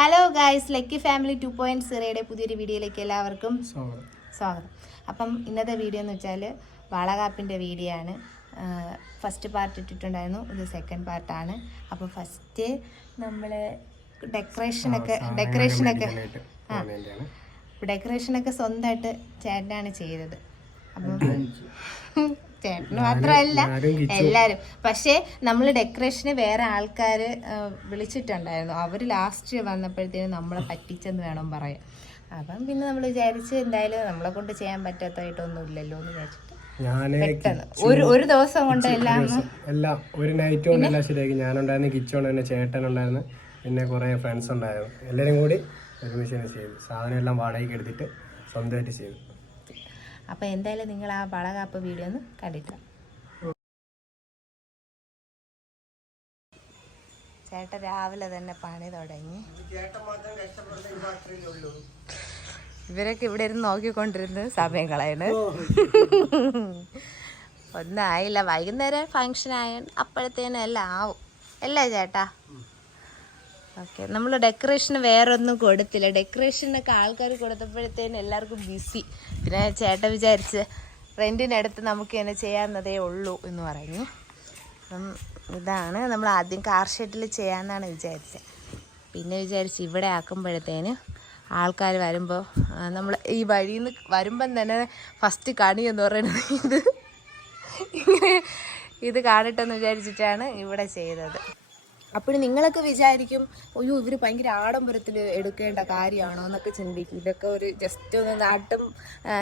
Hello guys, lucky family 2.0യുടെ പുതിയൊരു വീഡിയോയിലേക്ക് എല്ലാവർക്കും സ്വാഗതം. അപ്പം ഇന്നത്തെ വീഡിയോ എന്ന് വെച്ചാൽ വളകാപ്പിൻ്റെ വീഡിയോ ആണ്. ഫസ്റ്റ് പാർട്ട് ഇട്ടിട്ടുണ്ടായിരുന്നു, ഇത് സെക്കൻഡ് പാർട്ടാണ്. അപ്പോൾ ഫസ്റ്റ് നമ്മൾ ഡെക്കറേഷനൊക്കെ സ്വന്തമായിട്ട് ചേട്ടനാണ് ചെയ്തത്. അപ്പം ചേട്ടന് മാത്രമല്ല എല്ലാവരും. പക്ഷേ നമ്മൾ ഡെക്കറേഷന് വേറെ ആൾക്കാർ വിളിച്ചിട്ടുണ്ടായിരുന്നു. അവർ ലാസ്റ്റ് വന്നപ്പോഴത്തേനും നമ്മളെ പറ്റിച്ചെന്ന് വേണം പറയാൻ. അപ്പം പിന്നെ നമ്മൾ വിചാരിച്ച് എന്തായാലും നമ്മളെ കൊണ്ട് ചെയ്യാൻ പറ്റാത്തതായിട്ടൊന്നും ഇല്ലല്ലോ എന്ന് വിചാരിച്ചിട്ട് പെട്ടെന്ന് ഒരു ദിവസം കൊണ്ട് എല്ലാം ഒരു നൈറ്റ് കൊണ്ട് എല്ലാം ശരിയാക്കി. ഞാനുണ്ടായിരുന്നു, കിച്ചോണ്ടായിരുന്നു, ചേട്ടനുണ്ടായിരുന്നു, പിന്നെ കുറേ ഫ്രണ്ട്സ് ഉണ്ടായിരുന്നു. എല്ലാവരും കൂടി ഒരുമിച്ച് ചെയ്തു. സാധനം എല്ലാം വാടകയ്ക്ക് എടുത്തിട്ട് സ്വന്തമായിട്ട് ചെയ്തു. അപ്പോൾ എന്തായാലും നിങ്ങൾ ആ വളകാപ്പ് വീഡിയോ ഒന്ന് കണ്ടിട്ട്. ചേട്ടൻ രാവിലെ തന്നെ പണി തുടങ്ങി. ഇവരൊക്കെ ഇവിടെ ഇരുന്ന് നോക്കിക്കൊണ്ടിരുന്ന് സമയം കളയണ്. ഒന്നും ആയില്ല. വൈകുന്നേരം ഫങ്ഷൻ ആയ അപ്പോഴത്തേനും എല്ലാം ആവും അല്ലേ ചേട്ടാ? ഓക്കെ. നമ്മൾ ഡെക്കറേഷന് വേറെ ഒന്നും കൊടുത്തില്ല. ഡെക്കറേഷനൊക്കെ ആൾക്കാർ കൊടുത്തപ്പോഴത്തേനും എല്ലാവർക്കും ബിസി. പിന്നെ ചേട്ടൻ വിചാരിച്ച് റെൻറ്റിനടുത്ത് നമുക്ക് തന്നെ ചെയ്യാവുന്നതേ ഉള്ളൂ എന്ന് പറഞ്ഞു. അപ്പം ഇതാണ് നമ്മൾ ആദ്യം കാർ ഷെഡിൽ ചെയ്യാമെന്നാണ് വിചാരിച്ചത്. പിന്നെ വിചാരിച്ച് ഇവിടെ ആക്കുമ്പോഴത്തേന് ആൾക്കാർ വരുമ്പോൾ നമ്മൾ ഈ വഴിയിൽ നിന്ന് വരുമ്പം തന്നെ ഫസ്റ്റ് കണി എന്ന് പറയുന്നത് ഇത് കാണട്ടെന്ന് വിചാരിച്ചിട്ടാണ് ഇവിടെ ചെയ്തത്. അപ്പോൾ നിങ്ങളൊക്കെ വിചാരിക്കും, അയ്യോ ഇവർ ഭയങ്കര ആഡംബരത്തിൽ എടുക്കേണ്ട കാര്യമാണോ എന്നൊക്കെ ചിന്തിക്കും. ഇതൊക്കെ ഒരു ജസ്റ്റ് ഒന്ന്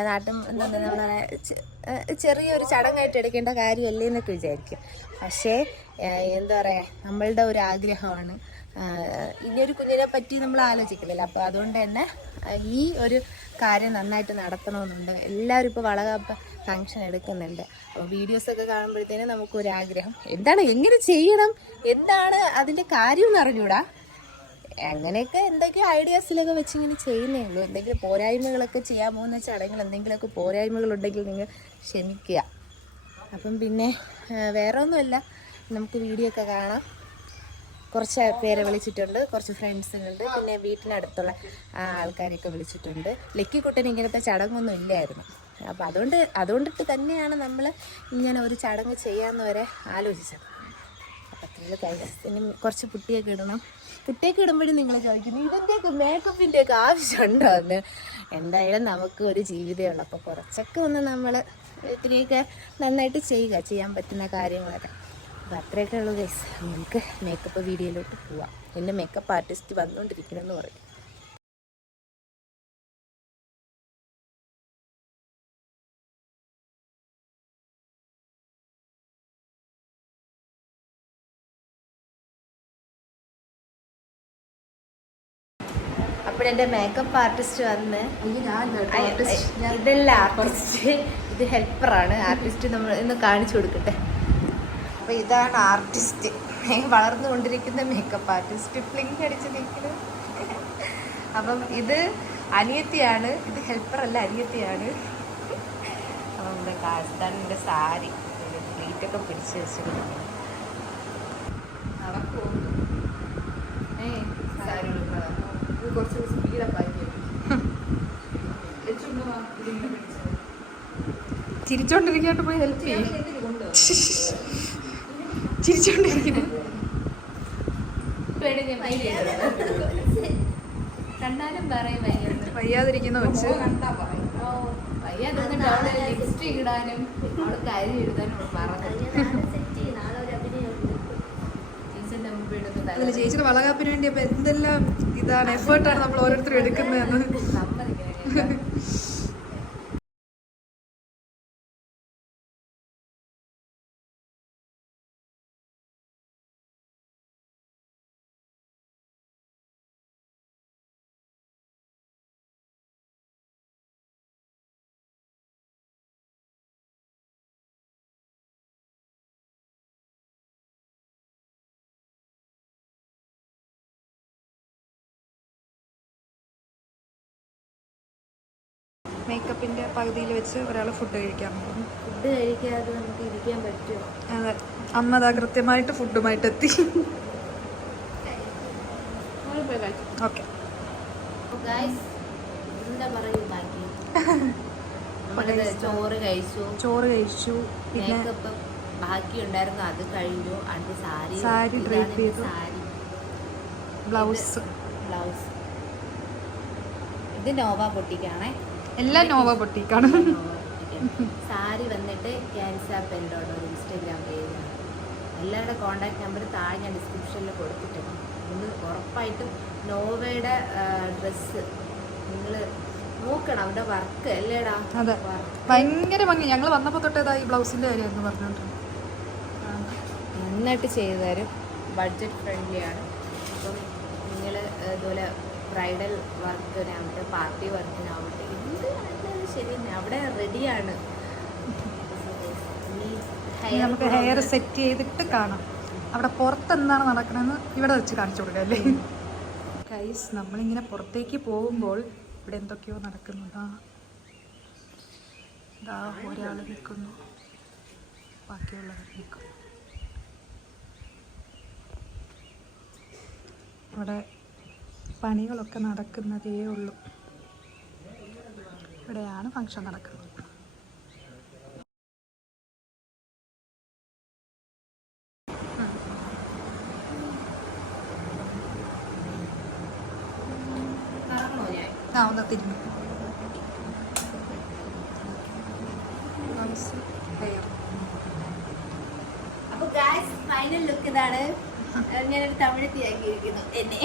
നാട്ടും എന്താ പറയുക, ചെറിയൊരു ചടങ്ങായിട്ട് എടുക്കേണ്ട കാര്യമല്ലേ എന്നൊക്കെ വിചാരിക്കും. പക്ഷേ എന്താ പറയുക, നമ്മളുടെ ഒരു ആഗ്രഹമാണ്. ഇനിയൊരു കുഞ്ഞിനെ പറ്റി നമ്മൾ ആലോചിക്കില്ലല്ലോ. അപ്പോൾ അതുകൊണ്ട് തന്നെ ഈ ഒരു കാര്യം നന്നായിട്ട് നടത്തണമെന്നുണ്ട്. എല്ലാവരും ഇപ്പോൾ വളകാപ്പ് ഫങ്ഷൻ എടുക്കുന്നുണ്ട്. അപ്പോൾ വീഡിയോസൊക്കെ കാണുമ്പോഴത്തേനും നമുക്കൊരാഗ്രഹം, എന്താണ് എങ്ങനെ ചെയ്യണം, എന്താണ് അതിൻ്റെ കാര്യം എന്ന് അറിഞ്ഞൂടാ. അങ്ങനെയൊക്കെ എന്തൊക്കെയോ ഐഡിയാസിലൊക്കെ വെച്ച് ഇങ്ങനെ ചെയ്യുന്നേ ഉള്ളൂ. എന്തെങ്കിലും പോരായ്മകളൊക്കെ ചെയ്യാൻ പോകുന്ന ചടങ്ങുകൾ എന്തെങ്കിലുമൊക്കെ പോരായ്മകളുണ്ടെങ്കിൽ നിങ്ങൾ ക്ഷമിക്കുക. അപ്പം പിന്നെ വേറെ ഒന്നുമല്ല, നമുക്ക് വീഡിയോ ഒക്കെ കാണാം. കുറച്ച് പേരെ വിളിച്ചിട്ടുണ്ട്, കുറച്ച് ഫ്രണ്ട്സുകളുണ്ട്, പിന്നെ വീട്ടിനടുത്തുള്ള ആൾക്കാരെയൊക്കെ വിളിച്ചിട്ടുണ്ട്. ലക്കിക്കുട്ടൻ ഇങ്ങനത്തെ ചടങ്ങൊന്നും ഇല്ലായിരുന്നു. അപ്പം അതുകൊണ്ടിട്ട് തന്നെയാണ് നമ്മൾ ഇങ്ങനെ ഒരു ചടങ്ങ് ചെയ്യാമെന്ന് വരെ ആലോചിച്ചത്. അപ്പം ഇനി കുറച്ച് പുട്ടിയൊക്കെ ഇടണം. പുട്ടിയൊക്കെ ഇടുമ്പോഴും നിങ്ങൾ ചോദിക്കുന്നു ഇതിൻ്റെയൊക്കെ മേക്കപ്പിൻ്റെയൊക്കെ ആവശ്യമുണ്ടോ എന്ന്. എന്തായാലും നമുക്ക് ഒരു ജീവിതമുള്ളൂ. അപ്പോൾ കുറച്ചൊക്കെ ഒന്ന് നമ്മൾ ഇത്തിരിയൊക്കെ നന്നായിട്ട് ചെയ്യാൻ പറ്റുന്ന കാര്യങ്ങളൊക്കെ. അപ്പോൾ അത്രയൊക്കെ ഉള്ളൂ ഗൈസ്. നമുക്ക് മേക്കപ്പ് വീഡിയോയിലോട്ട് പോവാം. എൻ്റെ മേക്കപ്പ് ആർട്ടിസ്റ്റ് വന്നുകൊണ്ടിരിക്കണമെന്ന് പറയും. അപ്പോഴെൻ്റെ മേക്കപ്പ് ആർട്ടിസ്റ്റ് വന്ന്, ഇതല്ല ആർട്ടിസ്റ്റ്, ഇത് ഹെൽപ്പറാണ്. ആർട്ടിസ്റ്റ് നമ്മൾ ഇന്ന് കാണിച്ചു കൊടുക്കട്ടെ. അപ്പോൾ ഇതാണ് ആർട്ടിസ്റ്റ്, വളർന്നുകൊണ്ടിരിക്കുന്ന മേക്കപ്പ് ആർട്ടിസ്റ്റ്, ഫ്ലിങ് അടിച്ച് നിൽക്കുന്നത്. അപ്പം ഇത് അനിയത്തിയാണ്, ഇത് ഹെൽപ്പറല്ല അനിയത്തിയാണ്. അപ്പം ഇതാണ് എൻ്റെ സാരി, പ്ലീറ്റൊക്കെ പിടിച്ച് വെച്ചിട്ടുണ്ട്. സാരി കുറച്ച് സ്പീഡപ്പായി ചിരിച്ചോണ്ടിരിക്കാണ്ട് പോയി ഹെൽപ്പ് ചെയ്യും. ചിരിച്ചോണ്ടിരിക്കുന്നു. കണ്ടാലും പറയും വയ്യാതിരിക്കുന്ന വെച്ച് വയ്യാതിരുന്നിട്ട് അവളെ ലിപ്സ്റ്റിക് ഇടാനും അവള് കാര്യം എഴുതാനും പറഞ്ഞു. അതിൽ ചേച്ചിയുടെ വളകാപ്പിന് വേണ്ടി അപ്പൊ എന്തെല്ലാം ഇതാണ് എഫേർട്ടാണ് നമ്മൾ ഓരോരുത്തരും എടുക്കുന്നതെന്ന്. മേക്കപ്പിന്റെ പകുതിയിൽ വെച്ച് ഒരാൾ ഫുഡ് കഴിക്കാൻ പോകും. ഫുഡ് കഴിക്കാതെ നമുക്ക് ഇരിക്കാൻ പറ്റുമോ? അതെ, അമ്മ അതാ കൃത്യമായിട്ട് ഫുഡുമായിട്ട് എത്തി. പോയി കഴിച്ചു. ഓക്കെ. എന്താ പറയൂ ബാക്കി നമ്മളിത് ചോറ് കഴിച്ചു പിന്നെ മേക്കപ്പ് ബാക്കി ഉണ്ടായിരുന്നു, അത് കഴിഞ്ഞു. അടുത്ത് സാരി ഡ്രേപ്പ് ചെയ്തു. സാരി ബ്ലൗസ് ഇത് നോവ പൊട്ടിക്കാണേ, എല്ലാം നോവ പൊട്ടിക്കാണ്. സാരി വന്നിട്ട് ക്യാൻസാപ്പെല്ലോട് ഒരു ഇൻസ്റ്റാഗ്രാം പേജാണ്. എല്ലാവരുടെ കോൺടാക്ട് നമ്പർ താഴെ ഞാൻ ഡിസ്ക്രിപ്ഷനിൽ കൊടുത്തിട്ടുണ്ട്. നിങ്ങൾ ഉറപ്പായിട്ടും നോവയുടെ ഡ്രസ്സ് നിങ്ങൾ നോക്കണം, അവിടെ വർക്ക് അല്ലേടാ. അതെ, ഭയങ്കര ഭംഗി. ഞങ്ങൾ വന്നപ്പോൾ തൊട്ടേതാ ഈ ബ്ലൗസിന്റെ കാര്യമായിരുന്നു പറഞ്ഞോണ്ടിരുന്നത്. നന്നായിട്ട് ചെയ്തു തരും, ബഡ്ജറ്റ് ഫ്രണ്ട്ലി ആണ്. അപ്പം നിങ്ങൾ ഇതുപോലെ ബ്രൈഡൽ വർക്കിനാവട്ടെ പാർട്ടി വർക്കിനാവട്ടെ എന്ത് കണ്ടാലും ശരി തന്നെ അവിടെ റെഡിയാണ്. നമുക്ക് ഹെയർ സെറ്റ് ചെയ്തിട്ട് കാണാം. അവിടെ പുറത്ത് എന്താണ് നടക്കണമെന്ന് ഇവിടെ വെച്ച് കാണിച്ചു കൊടുക്കാം അല്ലേ ഗൈസ്. നമ്മളിങ്ങനെ പുറത്തേക്ക് പോകുമ്പോൾ ഇവിടെ എന്തൊക്കെയോ നടക്കുന്നുണ്ടാ. ഇതാ ഒരാൾ നിൽക്കുന്നു, ബാക്കിയുള്ളവർ നിൽക്കുന്നു. ഇവിടെ പണികളൊക്കെ നടക്കുന്നതേ ഉള്ളൂ. ഇവിടെയാണ് ഫംഗ്ഷൻ നടക്കുന്നത്. ഒന്ന് തിരിഞ്ഞു. അപ്പൊ ഗായ്സ് ഫൈനൽ ലുക്ക് ഇതാണ്. ഞാനൊരു തമിഴത്തിയാക്കിയിരിക്കുന്നു എന്നെ.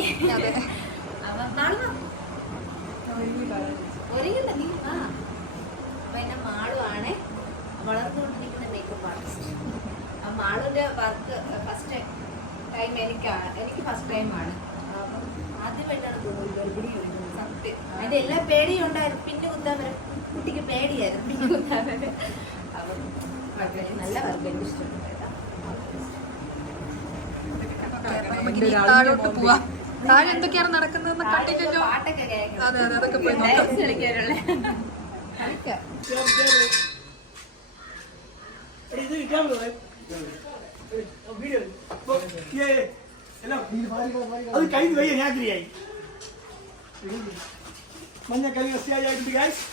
ഒരുങ്ങില്ല നീ. അപ്പൊ എന്നെ മാളുവാണ് വളർന്നുകൊണ്ടിരിക്കുന്ന മേക്കപ്പ് ആർട്ടിസ്റ്റ്. ആ മാളുവിന്റെ വർക്ക് ഫസ്റ്റ് ടൈം എനിക്ക് ഫസ്റ്റ് ടൈമാണ്. ആദ്യമായിട്ടാണ് തോന്നുന്നത് ഗർഭിണി സത്യം. അതിന്റെ എല്ലാ പേടിയും ഉണ്ടായിരുന്നു. പിന്നെ കുത്താൻ വരും, കുട്ടിക്ക് പേടിയായിരുന്നു പിന്നെ കുത്താൻ വരും. അപ്പം നല്ല വർക്ക് എനിക്ക് ഇഷ്ടപ്പെട്ടു. താഴോട്ട് പോവാ. താഴെ എന്തൊക്കെയാണ് നടക്കുന്നതെന്ന് കണ്ടില്ലല്ലോ. പാട്ടൊക്കെ കേൾക്കണം. അതെ അതെ, അതൊക്കെ പോയി നോക്കാം. ഡാൻസ് കളിക്കാനുള്ള അത് കഴിഞ്ഞ് വയ്യ ഞാൻ ശരിയായി മഞ്ഞ കറി ഗൈസ്.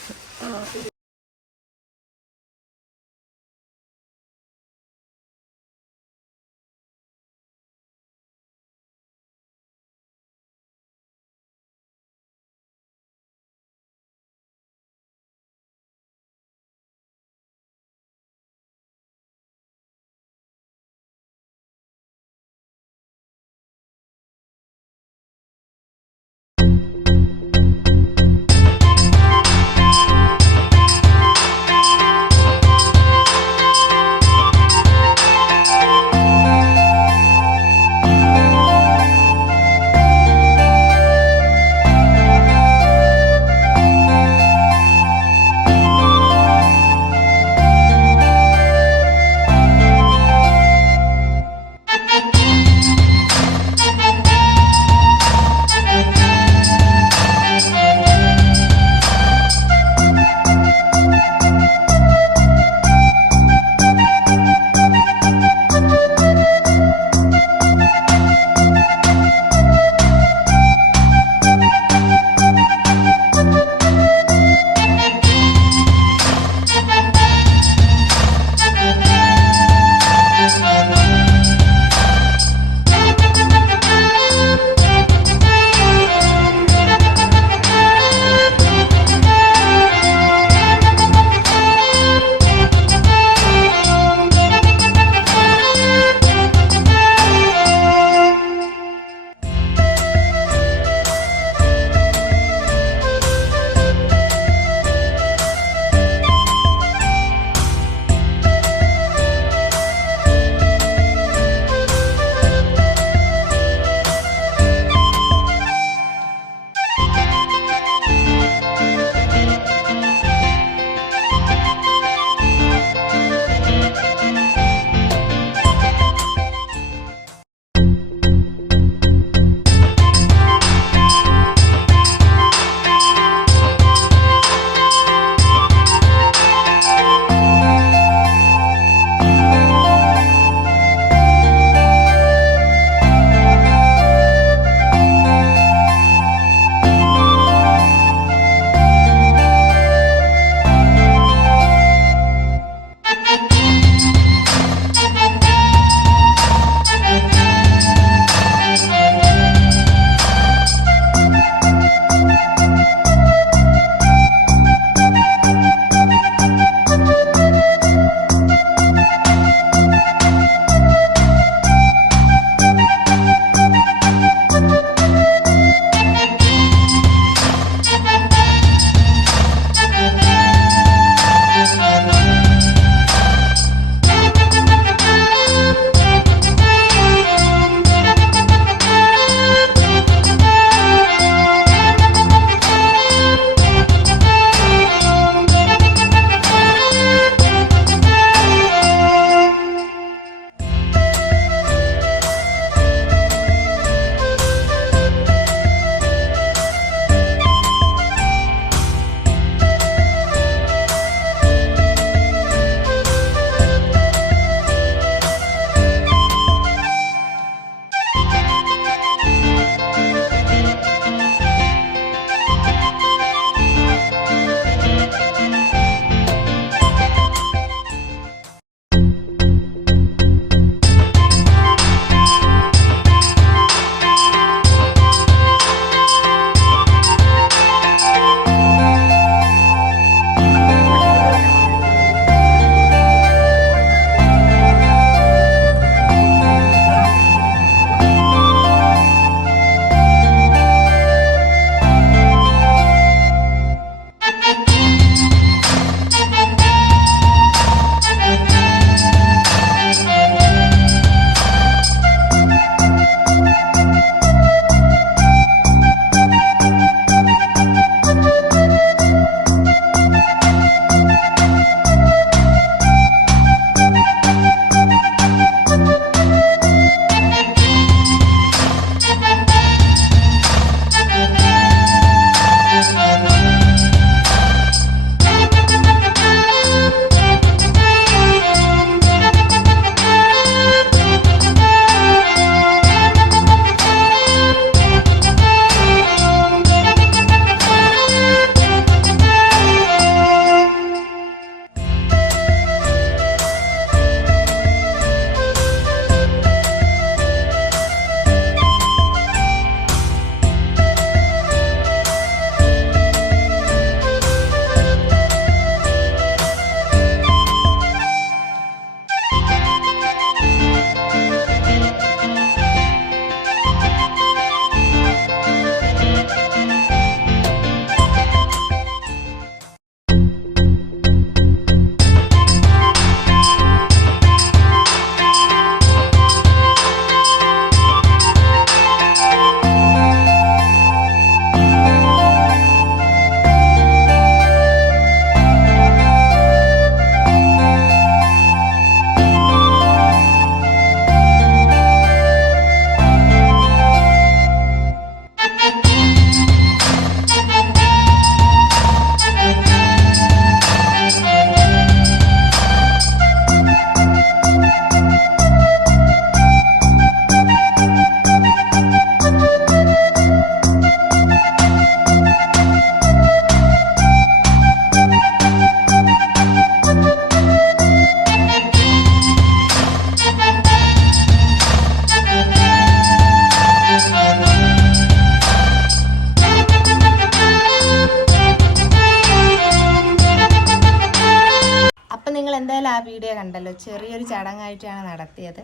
ആ വീഡിയോ കണ്ടല്ലോ, ചെറിയൊരു ചടങ്ങായിട്ടാണ് നടത്തിയത്.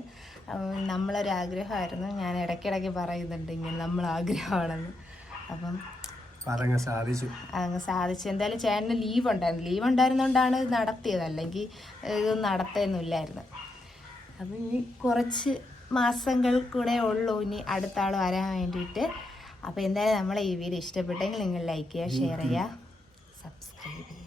നമ്മളൊരു ആഗ്രഹമായിരുന്നു, ഞാൻ ഇടയ്ക്കിടയ്ക്ക് പറയുന്നുണ്ട് ഇങ്ങനെ നമ്മൾ ആഗ്രഹമാണെന്ന്. അപ്പം അതങ്ങ് സാധിച്ചു. എന്തായാലും ചേട്ടന് ലീവ് ഉണ്ടായിരുന്നുകൊണ്ടാണ് ഇത് നടത്തിയത്, അല്ലെങ്കിൽ ഇത് നടത്തുന്നില്ലായിരുന്നു. അപ്പം ഇനി കുറച്ച് മാസങ്ങൾ കൂടെ ഉള്ളൂ ഇനി അടുത്ത ആൾ വരാൻ വേണ്ടിയിട്ട്. അപ്പോൾ എന്തായാലും നമ്മളെ ഈ വീഡിയോ ഇഷ്ടപ്പെട്ടെങ്കിൽ നിങ്ങൾ ലൈക്ക് ചെയ്യുക, ഷെയർ ചെയ്യുക, സബ്സ്ക്രൈബ് ചെയ്യുക.